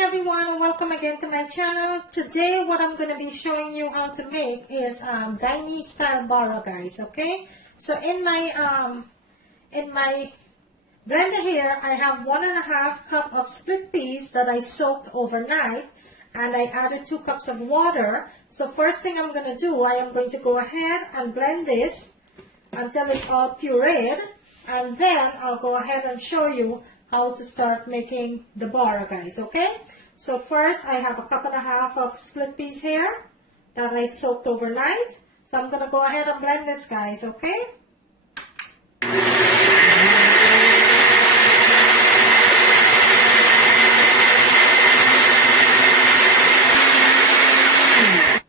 everyone, and welcome again to my channel. Today what I'm going to be showing you how to make is Guyanese-style bara, guys. Okay, so in my blender here I have 1.5 cup of split peas that I soaked overnight, and I added 2 cups of water. So first thing I'm going to do, I am going to go ahead and blend this until it's all pureed, and then I'll go ahead and show you how to start making the bara, guys. Okay, so first I have 1.5 cups of split peas here that I soaked overnight. So I'm going to go ahead and blend this, guys. Okay,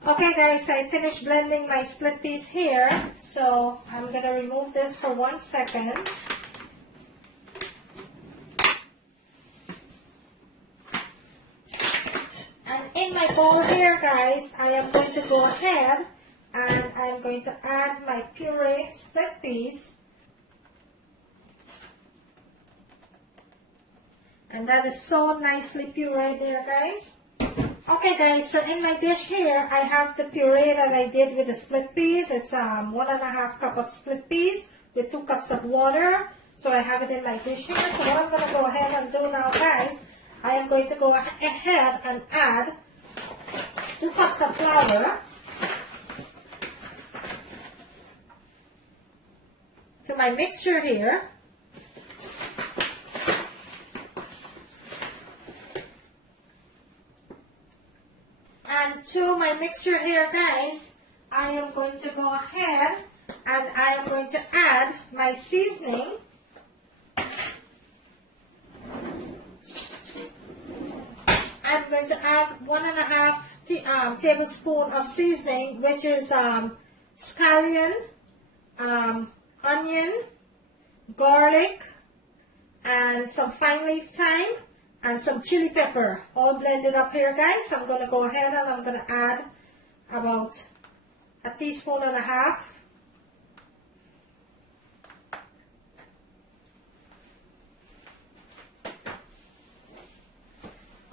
okay guys, I finished blending my split peas here, so I'm going to remove this for 1 second. And in my bowl here, guys, I am going to go ahead and I am going to add my pureed split peas. And that is so nicely pureed there, guys. Okay guys, so in my dish here, I have the puree that I did with the split peas. It's 1.5 cup of split peas with 2 cups of water. So I have it in my dish here. So what I'm going to go ahead and do now, guys, I am going to go ahead and add 2 cups of flour to my mixture here. And to my mixture here, guys, I am going to go ahead and I am going to add my seasoning. I'm going to add 1.5 tablespoon of seasoning, which is scallion, onion, garlic, and some fine leaf thyme, and some chili pepper, all blended up here, guys. So I'm going to go ahead and I'm going to add about 1.5 teaspoons.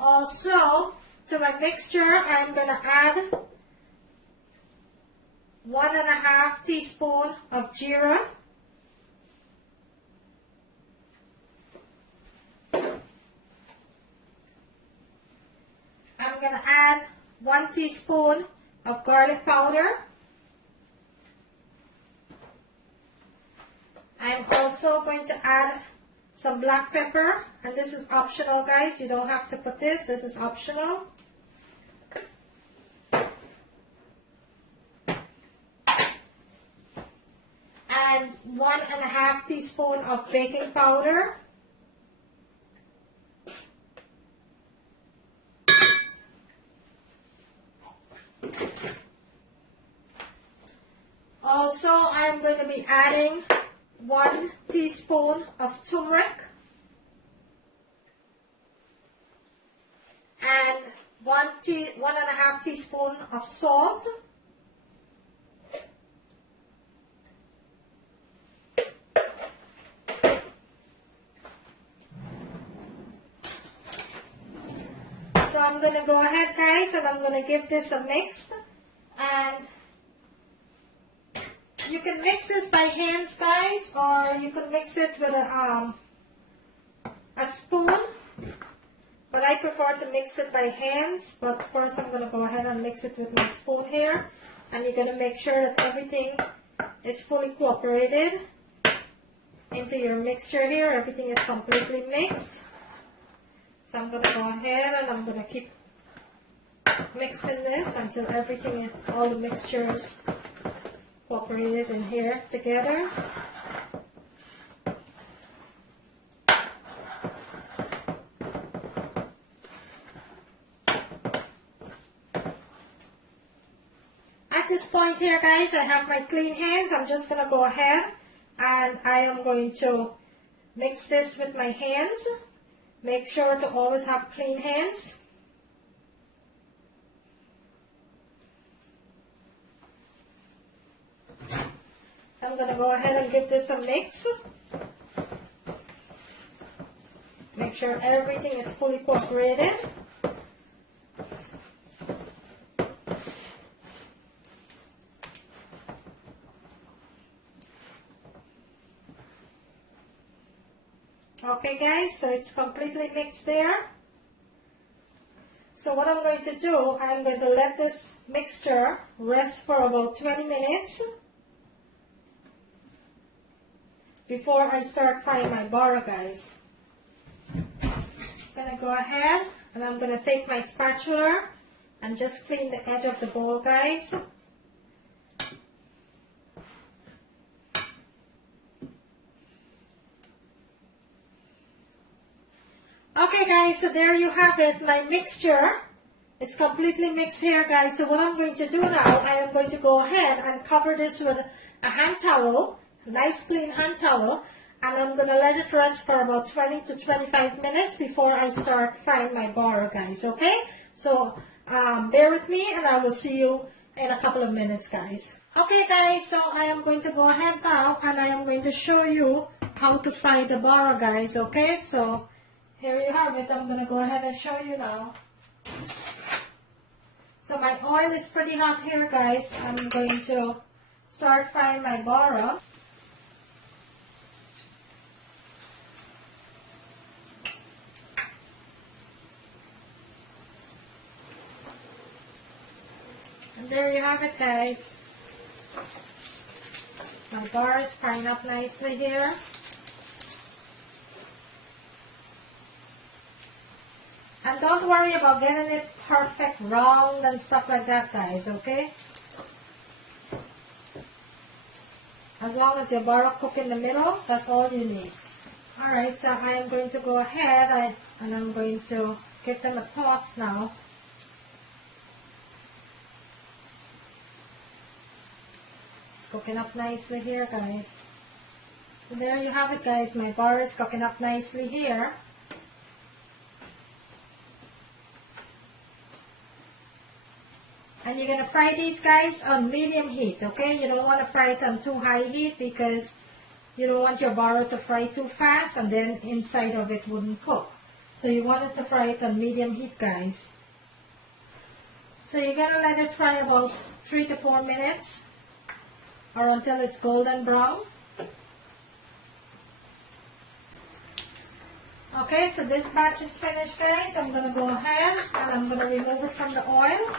Also, to my mixture, I'm going to add 1.5 teaspoons of geera. I'm going to add 1 teaspoon of garlic powder. I'm also going to add some black pepper, and this is optional, guys. You don't have to put this. This is optional. And 1.5 teaspoon of baking powder. Also, I'm going to be adding 1 teaspoon of turmeric and 1.5 teaspoon of salt. So I'm going to go ahead, guys, and I'm going to give this a mix. And you can mix this by hands, guys, or you can mix it with a spoon. But I prefer to mix it by hands. But first I'm going to go ahead and mix it with my spoon here. And you're going to make sure that everything is fully cooperated into your mixture here. Everything is completely mixed. So I'm going to go ahead and I'm going to keep mixing this until everything is, all the mixtures cooperated in here together. At this point here, guys, I have my clean hands. I'm just going to go ahead and I am going to mix this with my hands. Make sure to always have clean hands. I'm going to go ahead and give this a mix. Make sure everything is fully cooperated. Okay guys, so it's completely mixed there. So what I'm going to do, I'm going to let this mixture rest for about 20 minutes before I start frying my bara, guys. I'm going to go ahead and I'm going to take my spatula and just clean the edge of the bowl, guys. Okay guys, so there you have it, my mixture. It's completely mixed here, guys. So what I'm going to do now, I am going to go ahead and cover this with a hand towel, a nice clean hand towel, and I'm going to let it rest for about 20 to 25 minutes before I start frying my bara, guys, okay? So bear with me and I will see you in a couple of minutes, guys. Okay guys, so I am going to go ahead now and I am going to show you how to fry the bara, guys, okay? So here you have it. I'm going to go ahead and show you now. So my oil is pretty hot here, guys. I'm going to start frying my bara. And there you have it, guys. My bara is frying up nicely here. And don't worry about getting it perfect round and stuff like that, guys, okay? As long as your bara cook in the middle, that's all you need. Alright, so I am going to go ahead and I'm going to give them a toss now. It's cooking up nicely here, guys. So there you have it, guys. My bara is cooking up nicely here. And you're going to fry these, guys, on medium heat, okay? You don't want to fry it on too high heat because you don't want your bara to fry too fast and then inside of it wouldn't cook. So you want it to fry it on medium heat, guys. So you're going to let it fry about 3 to 4 minutes or until it's golden brown. Okay, so this batch is finished, guys. I'm going to go ahead and I'm going to remove it from the oil.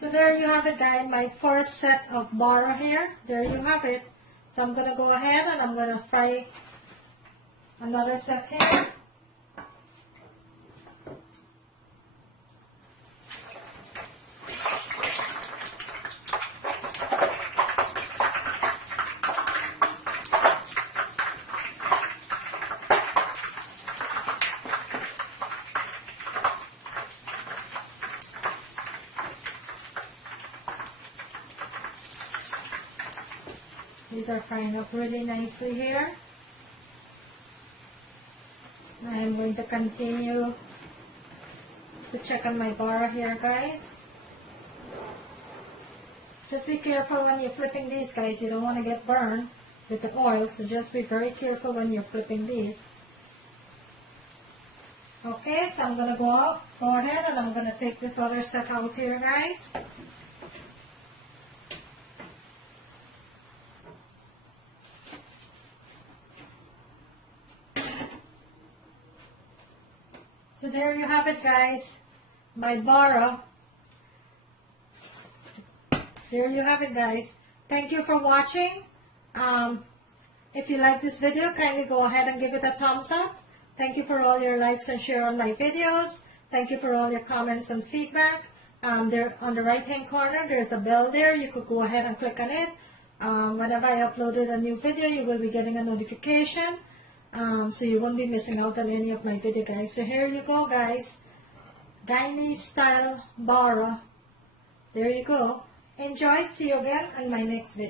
So there you have it, guys, my first set of bara here. There you have it. So I'm going to go ahead and I'm going to fry another set here. These are frying up really nicely here. I am going to continue to check on my bara here, guys. Just be careful when you're flipping these, guys. You don't want to get burned with the oil, so just be very careful when you're flipping these. Okay, so I'm going to go ahead and I'm going to take this other set out here, guys. So there you have it, guys, my bara. There you have it, guys. Thank you for watching. If you like this video, kindly go ahead and give it a thumbs up. Thank you for all your likes and share on my videos. Thank you for all your comments and feedback. There on the right hand corner, there's a bell there. You could go ahead and click on it. Whenever I uploaded a new video, you will be getting a notification. So you won't be missing out on any of my video, guys. So here you go, guys. Guyanese-style bara. There you go. Enjoy. See you again in my next video.